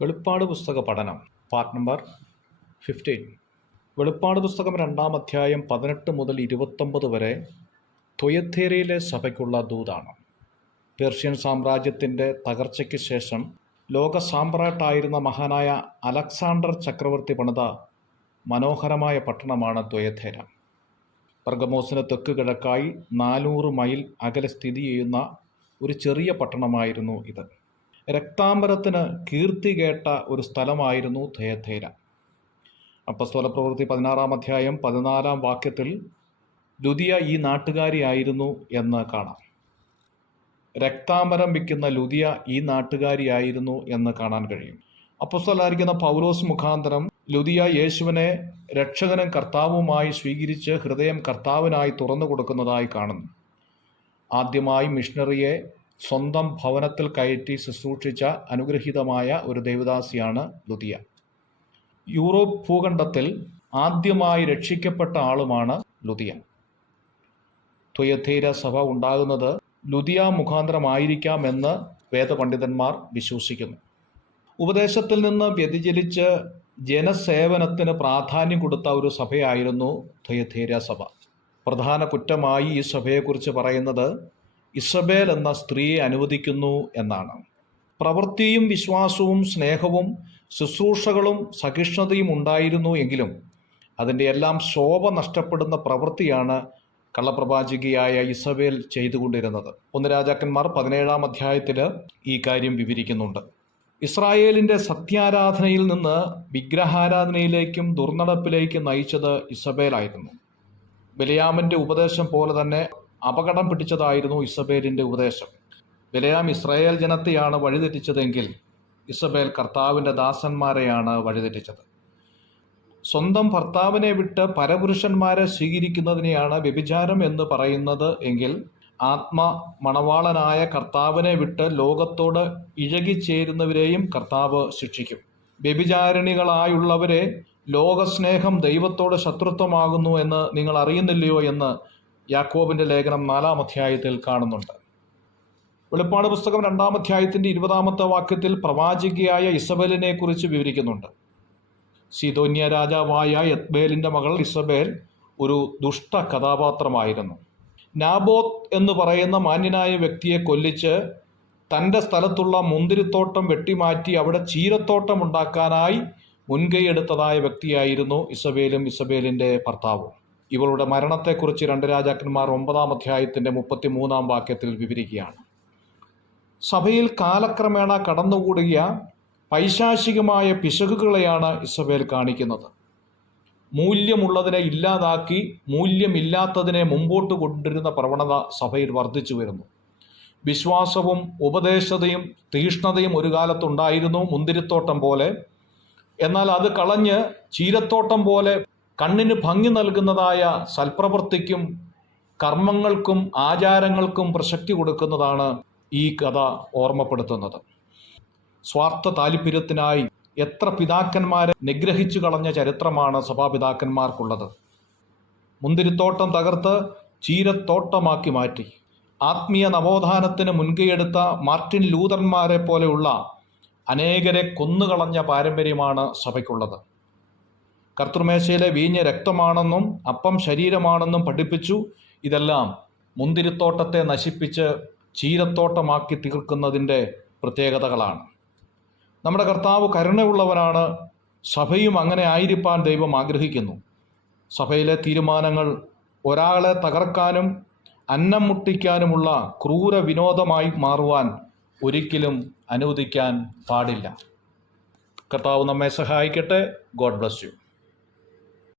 വെളിപ്പാട് പുസ്തക പഠനം പാർട്ട് നമ്പർ 15. വെളിപ്പാട് പുസ്തകം 2-ാം അധ്യായം 18 മുതൽ 29 വരെ തുയഥൈരയിലെ സഭയ്ക്കുള്ള ദൂതാണ്. പേർഷ്യൻ സാമ്രാജ്യത്തിൻ്റെ തകർച്ചയ്ക്ക് ശേഷം ലോക സാമ്രാട്ടായിരുന്ന മഹാനായ അലക്സാണ്ടർ ചക്രവർത്തി പണിത മനോഹരമായ പട്ടണമാണ് തുയഥൈര. പെർഗമോസിന് തെക്ക് കിഴക്കായി 400 മൈൽ അകലെ സ്ഥിതി ചെയ്യുന്ന ഒരു ചെറിയ പട്ടണമായിരുന്നു ഇത്. രക്താംബരത്തിന് കീർത്തി കേട്ട ഒരു സ്ഥലമായിരുന്നു തുയഥൈര. അപ്പസ്തോലപ്രവൃത്തി 16-ാം അധ്യായം 14-ാം വാക്യത്തിൽ ലുദിയ ഈ നാട്ടുകാരിയായിരുന്നു എന്ന് കാണാം. രക്താംബരം വിൽക്കുന്ന ലുദിയ ഈ നാട്ടുകാരിയായിരുന്നു എന്ന് കാണാൻ കഴിയും. അപ്പസ്തോലനായിരിക്കുന്ന പൗലോസ് മുഖാന്തരം ലുദിയ യേശുവിനെ രക്ഷകനും കർത്താവുമായി സ്വീകരിച്ച് ഹൃദയം കർത്താവിനായി തുറന്നു കൊടുക്കുന്നതായി കാണുന്നു. ആദ്യമായി മിഷണറിയെ സ്വന്തം ഭവനത്തിൽ കയറ്റി ശുശ്രൂഷിച്ച അനുഗ്രഹീതമായ ഒരു ദേവദാസിയാണ് ലുദിയ. യൂറോപ്പ് ഭൂഖണ്ഡത്തിൽ ആദ്യമായി രക്ഷിക്കപ്പെട്ട ആളുമാണ് ലുദിയ. തുയഥൈര സഭ ഉണ്ടാകുന്നത് ലുദിയ മുഖാന്തരമായിരിക്കാമെന്ന് വേദപണ്ഡിതന്മാർ വിശ്വസിക്കുന്നു. ഉപദേശത്തിൽ നിന്ന് വ്യതിചലിച്ച് ജനസേവനത്തിന് പ്രാധാന്യം കൊടുത്ത ഒരു സഭയായിരുന്നു തുയഥൈര സഭ. പ്രധാന കുറ്റമായി ഈ സഭയെക്കുറിച്ച് പറയുന്നത് ഇസബേൽ എന്ന സ്ത്രീയെ അനുവദിക്കുന്നു എന്നാണ്. പ്രവൃത്തിയും വിശ്വാസവും സ്നേഹവും ശുശ്രൂഷകളും സഹിഷ്ണുതയും ഉണ്ടായിരുന്നു എങ്കിലും അതിൻ്റെ എല്ലാം ശോഭ നഷ്ടപ്പെടുന്ന പ്രവൃത്തിയാണ് കള്ളപ്രവാചകിയായ ഇസബേൽ ചെയ്തുകൊണ്ടിരുന്നത്. 1 രാജാക്കന്മാർ 17-ാം അധ്യായത്തിൽ ഈ കാര്യം വിവരിക്കുന്നുണ്ട്. ഇസ്രായേലിൻ്റെ സത്യാരാധനയിൽ നിന്ന് വിഗ്രഹാരാധനയിലേക്കും ദുർനടപ്പിലേക്കും നയിച്ചത് ഇസബേലായിരുന്നു. ബിലയാമിൻ്റെ ഉപദേശം പോലെ തന്നെ അപകടം പിടിച്ചതായിരുന്നു ഇസബേലിൻ്റെ ഉപദേശം. ബിലയാം ഇസ്രായേൽ ജനത്തെയാണ് വഴിതെറ്റിച്ചതെങ്കിൽ ഇസബേൽ കർത്താവിൻ്റെ ദാസന്മാരെയാണ് വഴിതെറ്റിച്ചത്. സ്വന്തം ഭർത്താവിനെ വിട്ട് പരപുരുഷന്മാരെ സ്വീകരിക്കുന്നതിനെയാണ് വ്യഭിചാരം എന്ന് പറയുന്നത് എങ്കിൽ മണവാളനായ കർത്താവിനെ വിട്ട് ലോകത്തോട് ഇഴകിച്ചേരുന്നവരെയും കർത്താവ് ശിക്ഷിക്കും. വ്യഭിചാരിണികളായുള്ളവരെ ലോകസ്നേഹം ദൈവത്തോട് ശത്രുത്വമാകുന്നു എന്ന് നിങ്ങൾ അറിയുന്നില്ലയോ എന്ന് യാക്കോബിൻ്റെ ലേഖനം 4-ാം അധ്യായത്തിൽ കാണുന്നുണ്ട്. വെളിപ്പാട് പുസ്തകം 2-ാം അധ്യായത്തിൻ്റെ 20-ാമത്തെ വാക്യത്തിൽ പ്രവാചകിയായ ഇസബേലിനെ കുറിച്ച് വിവരിക്കുന്നുണ്ട്. സീദോന്യ രാജാവായ യത്ബേലിൻ്റെ മകൾ ഇസബേൽ ഒരു ദുഷ്ട കഥാപാത്രമായിരുന്നു. നാബോത്ത് എന്ന് പറയുന്ന മാന്യനായ വ്യക്തിയെ കൊല്ലിച്ച് തൻ്റെ സ്ഥലത്തുള്ള മുന്തിരിത്തോട്ടം വെട്ടിമാറ്റി അവിടെ ചീരത്തോട്ടം ഉണ്ടാക്കാനായി മുൻകൈയെടുത്തതായ വ്യക്തിയായിരുന്നു ഇസബേലും ഇസബേലിൻ്റെ ഭർത്താവും. ഇവളുടെ മരണത്തെക്കുറിച്ച് 2 രാജാക്കന്മാർ 9-ാം അധ്യായത്തിൻ്റെ 33-ാം വാക്യത്തിൽ വിവരിക്കുകയാണ്. സഭയിൽ കാലക്രമേണ കടന്നുകൂടിയ പൈശാചികമായ പിശകുകളെയാണ് ഇസബേൽ കാണിക്കുന്നത്. മൂല്യമുള്ളതിനെ ഇല്ലാതാക്കി മൂല്യമില്ലാത്തതിനെ മുമ്പോട്ട് കൊണ്ടുവരുന്ന പ്രവണത സഭയിൽ വർദ്ധിച്ചു വരുന്നു. വിശ്വാസവും ഉപദേശതയും തീഷ്ണതയും ഒരു കാലത്തുണ്ടായിരുന്നു, മുന്തിരിത്തോട്ടം പോലെ. എന്നാൽ അത് കളഞ്ഞ് ചീരത്തോട്ടം പോലെ കണ്ണിന് ഭംഗി നൽകുന്നതായ സൽപ്രവൃത്തിക്കും കർമ്മങ്ങൾക്കും ആചാരങ്ങൾക്കും പ്രസക്തി കൊടുക്കുന്നതാണ് ഈ കഥ ഓർമ്മപ്പെടുത്തുന്നത്. സ്വാർത്ഥ താല്പര്യത്തിനായി എത്ര പിതാക്കന്മാരെ നിഗ്രഹിച്ചു കളഞ്ഞ ചരിത്രമാണ് സഭാപിതാക്കന്മാർക്കുള്ളത്. മുന്തിരിത്തോട്ടം തകർത്ത് ചീരത്തോട്ടമാക്കി മാറ്റി. ആത്മീയ നവോത്ഥാനത്തിന് മുൻകൈയെടുത്ത മാർട്ടിൻ ലൂതർമാരെ പോലെയുള്ള അനേകരെ കൊന്നുകളഞ്ഞ പാരമ്പര്യമാണ് സഭയ്ക്കുള്ളത്. കർത്തൃമേശയിലെ വീഞ്ഞ് രക്തമാണെന്നും അപ്പം ശരീരമാണെന്നും പഠിപ്പിച്ചു. ഇതെല്ലാം മുന്തിരിത്തോട്ടത്തെ നശിപ്പിച്ച് ചീരത്തോട്ടമാക്കി തീർക്കുന്നതിൻ്റെ പ്രത്യേകതകളാണ്. നമ്മുടെ കർത്താവ് കരുണയുള്ളവനാണ്. സഭയും അങ്ങനെ ആയിരിക്കാൻ ദൈവം ആഗ്രഹിക്കുന്നു. സഭയിലെ തീരുമാനങ്ങൾ ഒരാളെ തകർക്കാനും അന്നം മുട്ടിക്കാനുമുള്ള ക്രൂര വിനോദമായി മാറുവാൻ ഒരിക്കലും അനുവദിക്കാൻ പാടില്ല. കർത്താവ് നമ്മെ സഹായിക്കട്ടെ. God bless you.